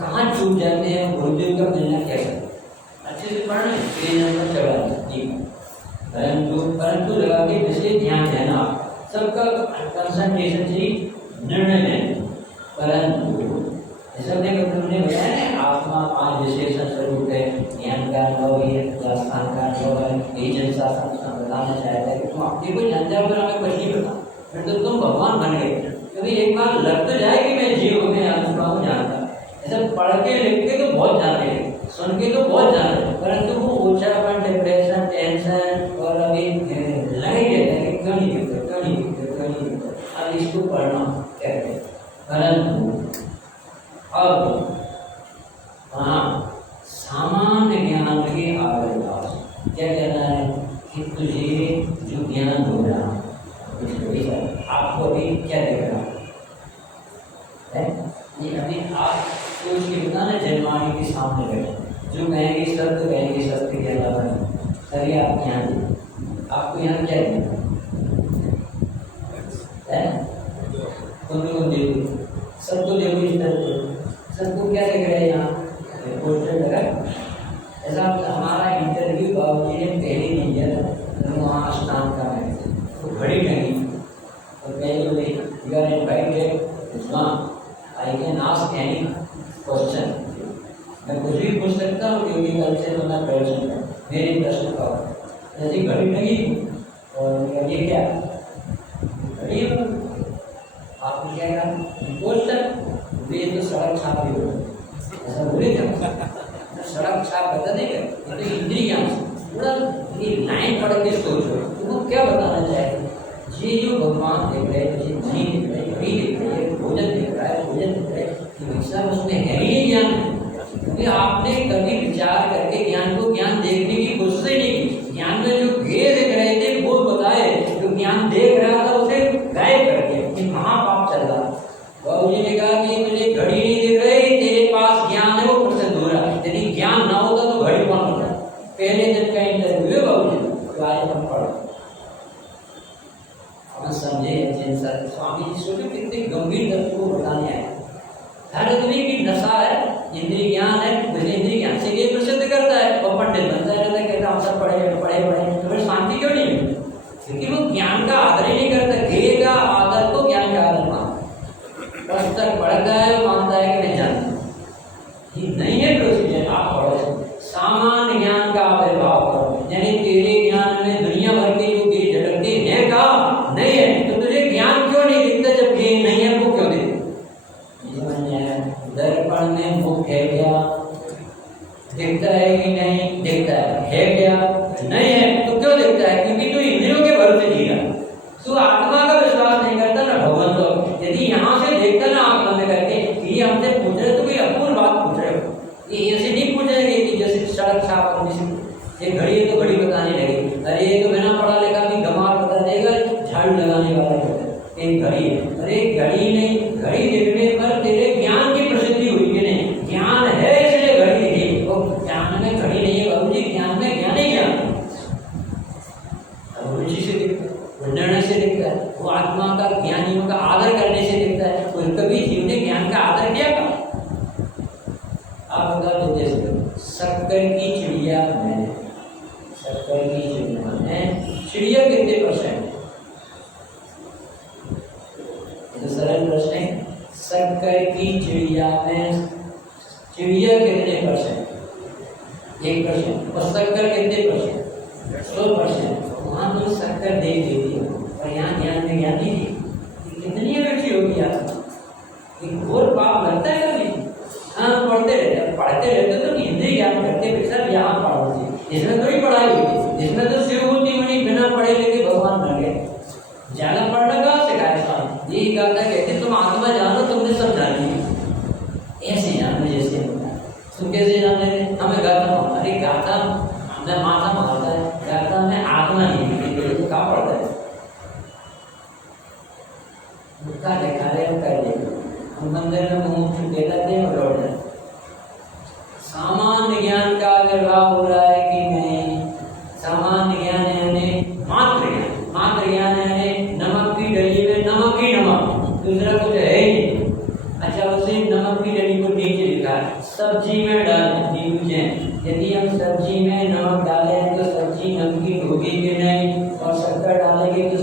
कहाँ चूक जाते हैं, गुरुदेव का मिलना कैसा अच्छे से पढ़ना है, पेज नंबर 44। परंतु लगा के विशेष ध्यान देना, सबका कंसंट्रेशन से निर्णय लेना। परंतु सबने बताया ना, आत्मा 5 विशेषण स्वरूप है, ज्ञान का अनुभव है, स्थान का अनुभव है, जन शासन बताना चाहता है कि तुम अपने को जान जाओ, फिर हमें कुछ नहीं पता, फिर तो तुम भगवान बन गए। क्योंकि एक बार लग तो जाए कि मैं जीव में आत्मा हूँ जानता, ऐसा पढ़ के लिख के तो बहुत जान रहे, सुन के तो बहुत जान रहे, परंतु वो ऊंचापन, डिप्रेशन, टेंशन और अभी लगे रहता है कि क्यों नहीं दिखता। अब इसको पढ़ना कहते हैं। परंतु अब हाँ, सामान्य ज्ञान के आविर्भाव क्या कहना है अरे आप यहाँ आपको यहाँ क्या है? कौन देखो, सबको देखो इस तरह, सबको क्या दिख रहा है यहाँ पोस्टर लगा। ऐसा हमारा इंटरव्यू बाबूजी ने पहले नहीं दिया था, तो वहाँ स्नान का है तो घड़ी टंगी और पहले बोले you are invited I can ask any question, मैं कुछ भी पूछ सकता हूँ क्योंकि कल से तो मैं प्रश्न मेरे प्रश्न का जैसे घड़ी टंगी और ये क्या घड़ी आपने क्या कहा पोस्टर, ये तो सड़क छाप भी हो ऐसा बोले थे, सड़क छाप बता देगा ये तो इंद्रियां पूरा ये लाइन पढ़ के सोचो तो वो क्या बताना चाहेगा। ये जो भगवान देख रहे हैं, ये नहीं देख रहे, घड़ी देख रहे हैं, भोजन देख रहा है, भोजन देख रहे हैं, सब उसमें है ही ज्ञान, क्योंकि आपने कभी विचार करके ज्ञान को ज्ञान देखने की कोशिश ही नहीं की। ज्ञान में जो गे देख रहे थे वो बताए, जो ज्ञान देख रहा था उसे गायब कर दिया कि महापाप चल रहा। बाबू जी ने कहा कि मुझे घड़ी नहीं दिख रही, तेरे पास ज्ञान है वो मुझसे दूर है, यदि ज्ञान ना होता तो घड़ी कौन होता। पहले दिन का इंटरव्यू है बाबू जी, तो आज हम पढ़ो हम समझे सर स्वामी जी सोचो कितने गंभीर तत्व को बताने आए। हर आदमी की नशा है, इंद्रिय ज्ञान है, इंद्रिय ज्ञान से ये प्रसिद्ध करता है और पंडित बनता है, कहता हम सब पढ़े तो फिर शांति क्यों नहीं मिलती? क्योंकि वो ज्ञान का आदर ही नहीं करता, गे का आदर को ज्ञान का आदर मानता, बस तक पढ़ता है मानता है कि नहीं जानता, ये नहीं है प्रोसीजर। आप पढ़ो सामान्य ज्ञान का आविर्भाव करो, यानी तेरे ज्ञान में दुनिया भर के जो गे झटकते हैं का नहीं है तो तुझे ज्ञान क्यों नहीं दिखता, जब गे नहीं है वो क्यों दिखता? दर्पण में मुख है क्या, दिखता है कि नहीं दिखता है क्या नहीं है तो क्यों दिखता है? क्योंकि तू इंद्रियों के भरोसे जी रहा, तू आत्मा का विश्वास नहीं करता ना भगवान को। यदि यहाँ से देखता ना आप बंद करके ये हमसे पूछ रहे तो कोई अपूर्ण बात पूछ रहे हो, ये ऐसे नहीं पूछेंगे कि जैसे सड़क छाप ये घड़ी है तो घड़ी बताने लगे, अरे ये तो बिना पढ़ा लिखा भी गमार बता देगा, झाड़ू लगाने वाला एक घड़ी है, अरे घड़ी नहीं, घड़ी देखने पर तेरे ज्ञान की प्रसिद्धि हुई कि नहीं? ज्ञान है इसलिए घड़ी दिखी, वो ज्ञान में घड़ी नहीं है बाबू जी, ज्ञान में ज्ञान ही ज्ञान, रुचि से दिखता है, वो निर्णय से दिखता है, वो आत्मा का ज्ञानियों का आदर करने से दिखता है। कोई कभी जीव ने ज्ञान का आदर किया का? आप बता देते शक्कर की चिड़िया मैंने, शक्कर की चिड़िया में चिड़िया कितने परसेंट? तो सरल प्रश्न है, शक्कर की चिड़िया में चिड़िया कितने परसेंट? 1%। और शक्कर कितने परसेंट? 100%। वहाँ तो शक्कर दे देती है और यहाँ ज्ञान में ज्ञान नहीं दी, कितनी रुचि होगी आपकी? घोर पाप लगता है कभी? हाँ पढ़ते रहते तो हिंदी ज्ञान करते सर यहाँ पढ़ोगे, इसमें थोड़ी पढ़ाई हुई थी, इसमें तो शिवभूति मुनि बिना पढ़े लिखे भगवान बन गए। ज्यादा पढ़ना कहाँ सिखाया साहब? यही कहता कहते तुम आत्मा जानो, तुमने सब जान लिया, ऐसे जानो जैसे तुम कैसे जान रहे? हमें गाता अरे गाता हमने माथा मारता है, गाता हमें आत्मा नहीं तो कहाँ पड़ता है? उसका देखा रहे हम कर देंगे, हम मंदिर में मुंह दे जाते हैं और लौट जाते। सामान्य ज्ञान का आविर्भाव हो रहा है कि नहीं? सामान्य ज्ञान यानी मात्र ज्ञान, मात्र ज्ञान यानी नमक की डली में नमक ही नमक, दूसरा कुछ है ही नहीं। अच्छा उसे नमक की डली को नीचे लिखा है, सब्जी में डालें, यदि हम सब्जी में नमक डालें तो सब्जी नमकीन होगी कि नहीं, और शक्कर डालेंगे तो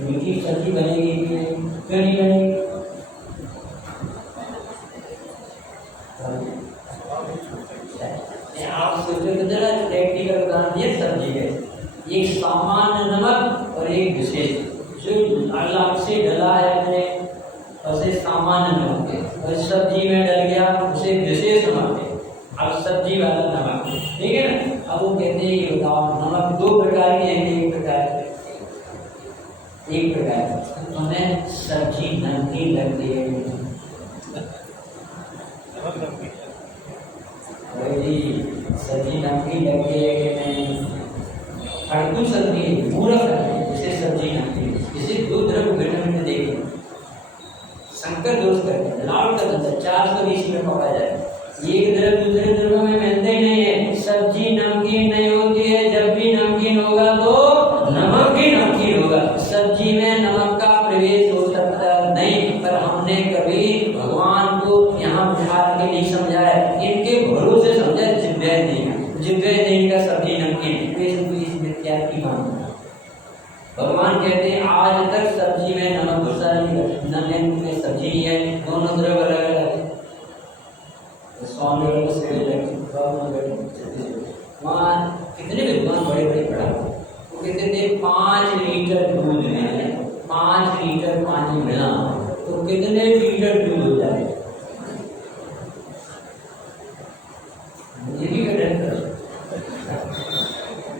मीठी सब्जी बनेगी कि नहीं? क्यों नहीं बनेगी? आप सोचो तो जरा प्रैक्टिकल उदाहरण दिए सब्जी है, एक सामान्य नमक और एक विशेष जो अलग से डला है अपने उसे सामान्य नमक है, और सब्जी में डल गया उसे विशेष नमक है। अब सब्जी वाला नमक ठीक है ना, अब वो कहते हैं ये बताओ नमक 2 प्रकार के हैं, एक प्रकार तुम्हें सब्जी नमकीन लगती है सब्जी नमकीन लगती है कि नहीं? खड़कू सब्जी मूर्ख है जिसे सब्जी नमकीन, इसे 2 द्रव्य घटन में देखें, संकर दोष करके लाभ का धंधा 420 में पकड़ा जाए, एक द्रव्य दूसरे द्रव्य में मिलते ही नहीं है। सब्जी नमकीन नहीं होती है जब भी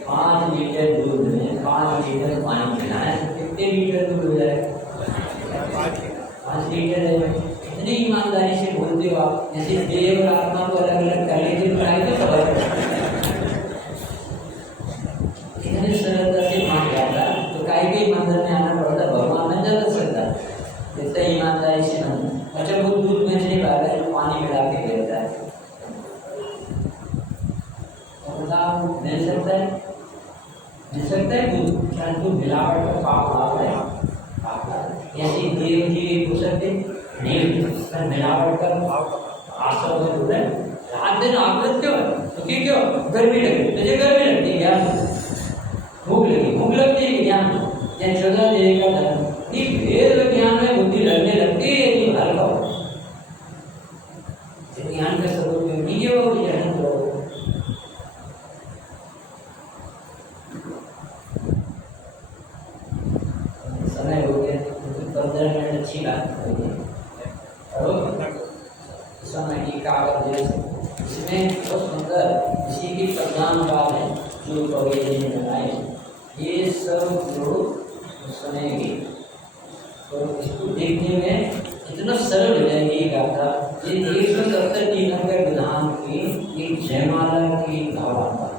5 लीटर दूध में 5 लीटर पानी मिलाएं तो कितने लीटर दूध हो जाएगा? 5 लीटर है। इतनी ईमानदारी से बोलते हो आप, जैसे देव और आत्मा को अलग अलग कर लेते तो आगे तो खबर इतनी सरलता से मान जाता तो काहे के मंदिर में आना पड़ता, भगवान में जा सकता जितना ईमानदारी से मन। अच्छा वो दूध में से नहीं पाता है, पानी मिला के देता है, तो मिल सकता है? मिल सकता है दूध? परंतु मिलावट का पाप है। ऐसी देव जी हो सकते नहीं, पर मिलावट का आशा हो रहा है। रात दिन आगत क्यों है? तो क्यों गर्मी लगी, तुझे गर्मी लगती है ज्ञान, भूख लगती है ज्ञान, या 14 देवी का धर्म कि वेद ज्ञान में बुद्धि लगने लगती है कि हल्का हो ज्ञान का स्वरूप नहीं है वो विजय हो। समय हो गया 15 मिनट अच्छी बात हो गई और समय की कागज जैसे इसमें बहुत सुंदर इसी की प्रधान बात है जो कवि ने बनाए, ये सब जो सुनेंगे तो इसको देखने में इतना सरल हो जाएगी ये गाथा। ये 170 टीकाकर विधान की एक जयमाला की भावात्मा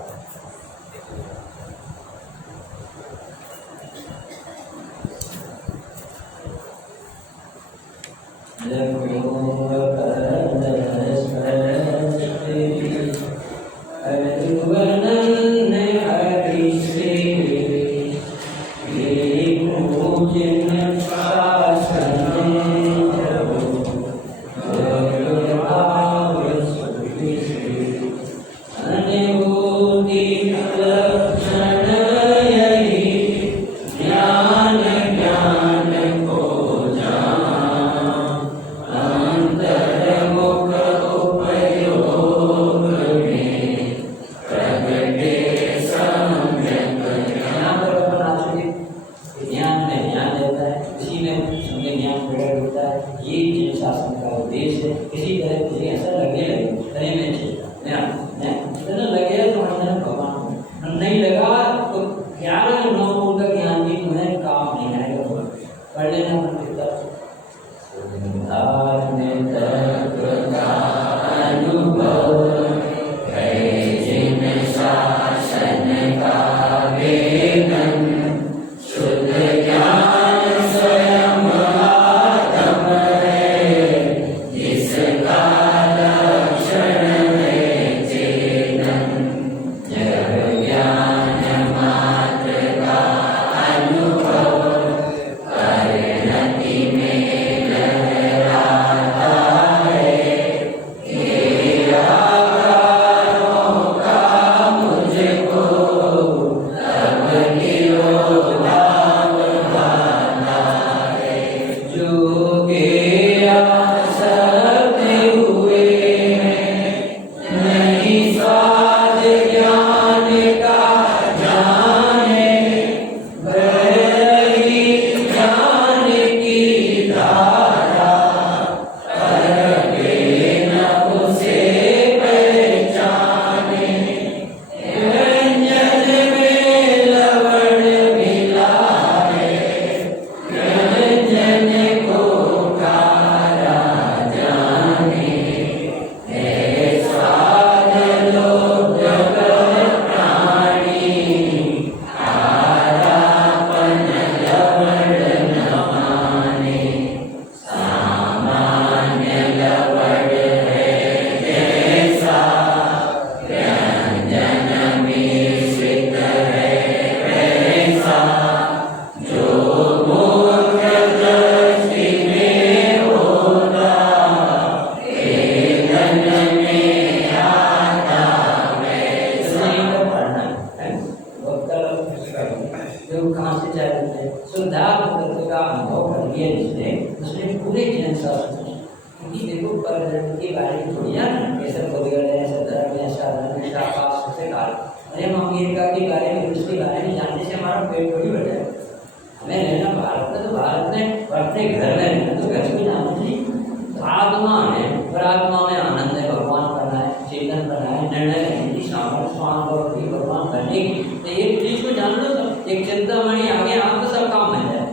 एक चीज को जान लो सब, एक चिंतामणि आगे आपको सब काम मिल जाए,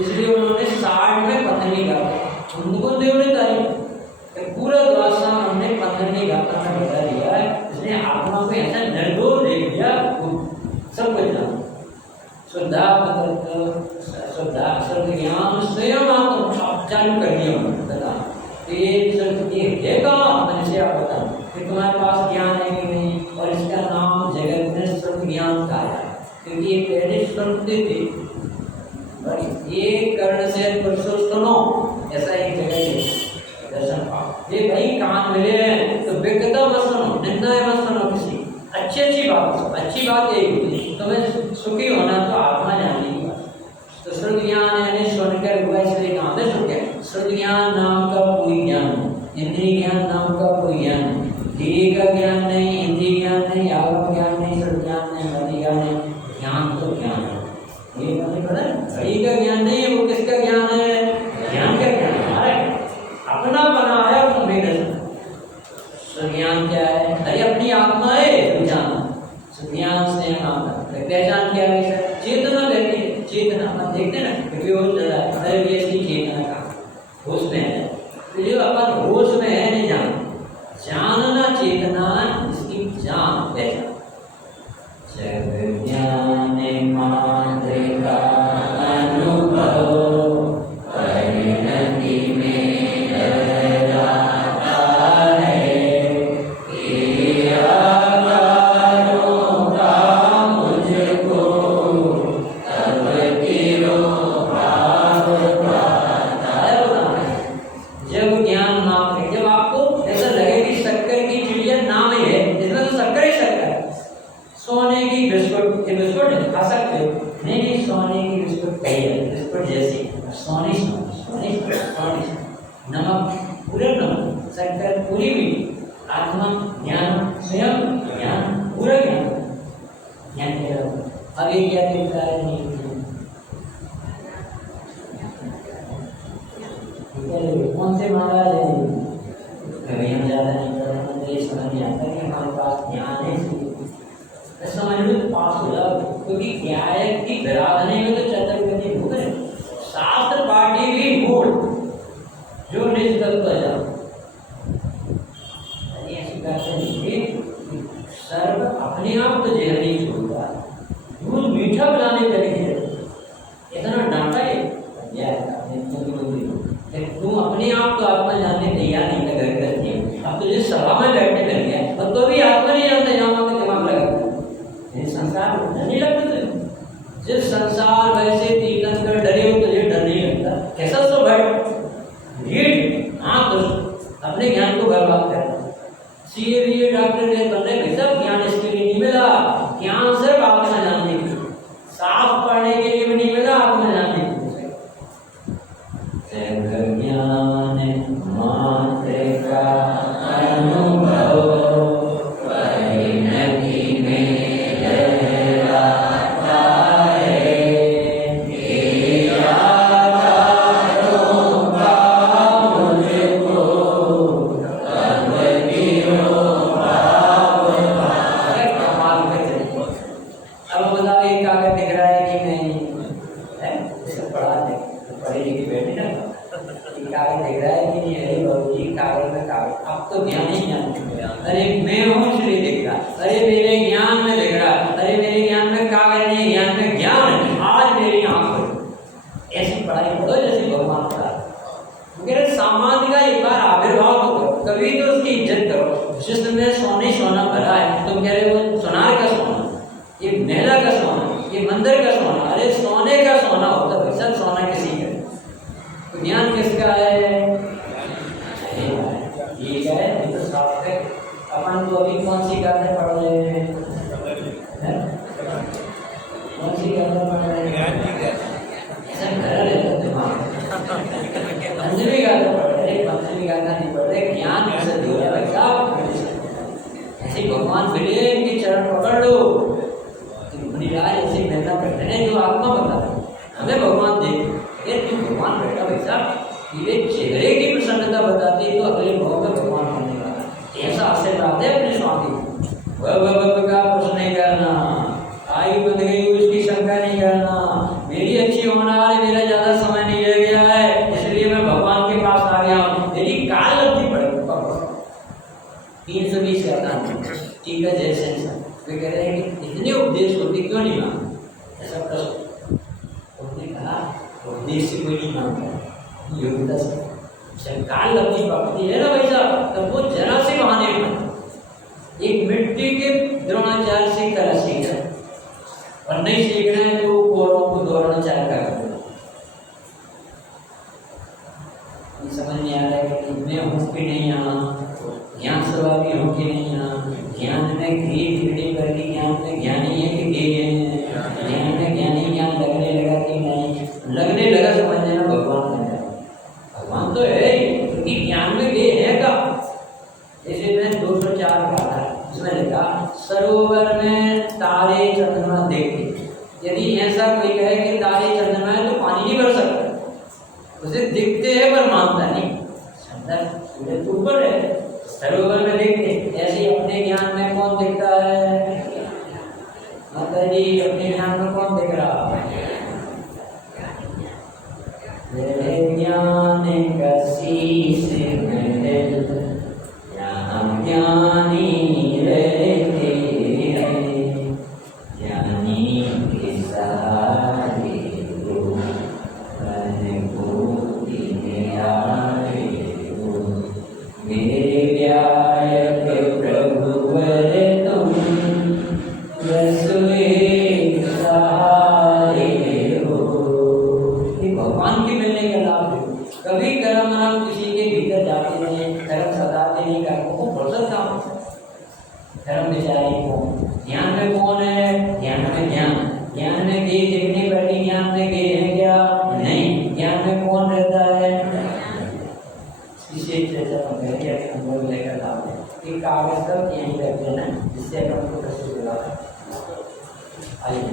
इसलिए उन्होंने 60 में 15वीं गाथा उनको देवने तारीफ पूरा द्वादशा हमने 15वीं गाथा में बता दिया है। इसलिए आत्मा को ऐसा निर्दोष देख दिया, सब कुछ जाना शुद्धा ज्ञान स्वयं आप चालू कर दिया बता ये कहाँ मैंने से आप बता कि तुम्हारे पास ज्ञान है कि नहीं, और इसका नाम जगत में शुद्ध ज्ञान का है, क्योंकि ये पहले सुनते थे ये कर्ण से परसों सुनो, ऐसा एक जगह है दर्शन पाओ। ये भाई कान मिले हैं तो बेकदर मत सुनो, निंदा मत सुनो किसी, अच्छी बात, अच्छी बात यही तुम्हें सुखी होना तो आत्मा जानने की बात। तो श्रुत ज्ञान यानी सुनकर हुआ, इसलिए कहाँ पे सुन गया। श्रुत ज्ञान नाम का कोई ज्ञान, इंद्रिय ज्ञान नाम का कोई ज्ञान, धीरे का ज्ञान नहीं, इंद्रिय ज्ञान नहीं, आगम ज्ञान नहीं, श्रुत ज्ञान नहीं, मति ज्ञान नहीं, ज्ञान तो ज्ञान है। ये नहीं पता घड़ी का ज्ञान नहीं है, वो किसका ज्ञान है, ज्ञान का ज्ञान हमारा अपना बनाया तुम्हें दर्शन। ज्ञान क्या है, अरे अपनी आत्मा है ज्ञान, ज्ञान से पहचान क्या है, चेतना रहती है, चेतना अपन देखते ना अरे इसकी चेतना का होश में है, तो जो अपन होश में है नहीं जानना चेतना इसकी जान पहचान। जग ज्ञान मात्र का अनुभव परिणति में रहता है, किया कारों का मुझको तब तिरो भाव पाता है। जब ज्ञान मात्र, जब आपको ऐसा लगे कि शक्कर की चिड़िया नाम ही है, इसमें तो शक्कर ही शक्कर है, सोने की बिस्कुट खा सकते हो, नहीं सोने की बिस्कुट कही बिस्कुट जैसी, सोने नमक पूरा नमक, शक्कर पूरी मीठी, आत्मा ज्ञान स्वयं ज्ञान पूरा ज्ञान ज्ञान। अभी क्या दिखता है नहीं कौन से महाराज है, कभी हम ज्यादा नहीं कर रहे, ये समझ नहीं आता कि हमारे पास ज्ञान है, समझ लो पास हो जाओ, क्योंकि न्याय की बिरादने में तो चतुर्गति भूख है, शास्त्र पार्टी भी मूल जो निज तत्व है ऐसी बात नहीं, सर्व अपने आप तो जहर नहीं छोड़ता, दूध मीठा बनाने तरीके इतना डांटा है तुम अपने आप तो आत्मा जानने तैयार नहीं कर करती है। अब तुझे सभा में बैठने लग गया और तो भी आत्मा नहीं जानता, यहाँ पे दिमाग लगा संसार नहीं लगता तुझे, जिस संसार वैसे तीर्थंकर डरे हो तुझे डर नहीं लगता, कैसा सो अपने ज्ञान को बर्बाद कर सीए बीए डॉक्टर के बनने में सब ज्ञान इसके लिए नहीं मिला, ज्ञान सिर्फ आत्मा जानने के लिए, साफ पढ़ने के लिए भी नहीं मिला, आत्मा जानने के लिए। ज्ञान मात्र का अनुभव परिणति में रहता है, किया कारों का मुझको तब तिरो भाव पाता है। अब बताइए कागज दिख रहा है कि नहीं है, पढ़ा दे पढ़ी लिखी बैठी ना, कागज दिख रहा है कि नहीं, अरे बाबू जी कागज में कागज, अब तो ज्ञान ही ज्ञान, अरे मैं हूँ इसलिए दिख रहा, अरे मेरे ज्ञान में दिख रहा, अरे मेरे ज्ञान में कागज नहीं, ज्ञान में ज्ञान आज मेरी आंख पर। ऐसी पढ़ाई करो जैसे भगवान पढ़ा, क्योंकि सामान्य का एक बार आविर्भाव करो, कभी तो उसकी इज्जत करो। जिसमें सोने सोना भरा है, तुम कह रहे हो सोनार का सोना, ये मेला का सोना, ये मंदिर का सोना, अरे सोने का सोना होता है, सब सोना किसी का, तो ज्ञान किसका है, ठीक है। तो सार्थक अपन को अभी कौन सी गाने पढ़ रहे हैं, कौन सी गाने पढ़ रहे हैं, ऐसा कर रहे हो दिमाग, पंचमी गाना पढ़ रहे, पंचमी गाना नहीं पढ़ रहे, ज्ञान कैसे दिया भाई साहब, ऐसे भगवान मिले इनके चरण पकड़ लो, ऐसे मेहनत करते हैं जो आत्मा बता रहे, हमें भगवान देख ये तुम भगवान बैठा भाई साहब, ये चेहरे की प्रसन्नता बताती है तो अगले भाव में भगवान होने वाला, ऐसा आशीर्वाद है अपने स्वामी का प्रश्न नहीं करना, आयु ऐसा प्रश्न उन्होंने कहा और देश से कोई नहीं मांगता योग्यता से सरकार लंबी पकड़ती है ना भाई साहब, तब वो जरा से बहाने में एक मिट्टी के द्रोणाचार्य से कला सीख है और नहीं सीखना है तो कौरवों को द्रोणाचार्य का समझ नहीं आ रहा है कि मैं हूँ कि नहीं यहाँ, ज्ञान स्वभावी हूँ कि नहीं यहाँ, ज्ञान में ग्रीड रीडिंग करके ज्ञान में ज्ञानी है कि गे है, ज्ञान में ज्ञानी ज्ञान लगने लगा कि नहीं, लगने लगा समझ लेना भगवान है, भगवान तो है ही, क्योंकि ज्ञान में गे है का। जैसे मैंने 204 कहा था, उसमें लिखा सरोवर में तारे चंद्रमा देखते, यदि ऐसा कोई कहे कि तारे चंद्रमा है तो पानी नहीं भर सकता, उसे दिखते हैं पर मानता नहीं, सूरज तो ऊपर है सरोवर में देखते। ऐसे अपने ज्ञान में कौन दिखता है माता जी, अपने ज्ञान में कौन दिख रहा है? ज्ञान कशीश में यहाँ ज्ञानी रहते हैं, ज्ञानी के सहारे मेरे व्यायक प्रभुवर तुम रसोई सहारे हो। ये भगवान के मिलने का लाभ है। कभी कर्म हम किसी के भीतर जाते नहीं, कर्म सताते नहीं, कर्म को फुर्सत काम कर्म बेचारी को। ज्ञान में कौन है? ज्ञान में ज्ञान, ज्ञान में गे देखने बैठी, ज्ञान में गे है क्या? नहीं। ज्ञान में कौन रहता है? इसे हम लेकर आते हैं कि कागज तक यहीं रखते हैं, जिससे हम को आइए।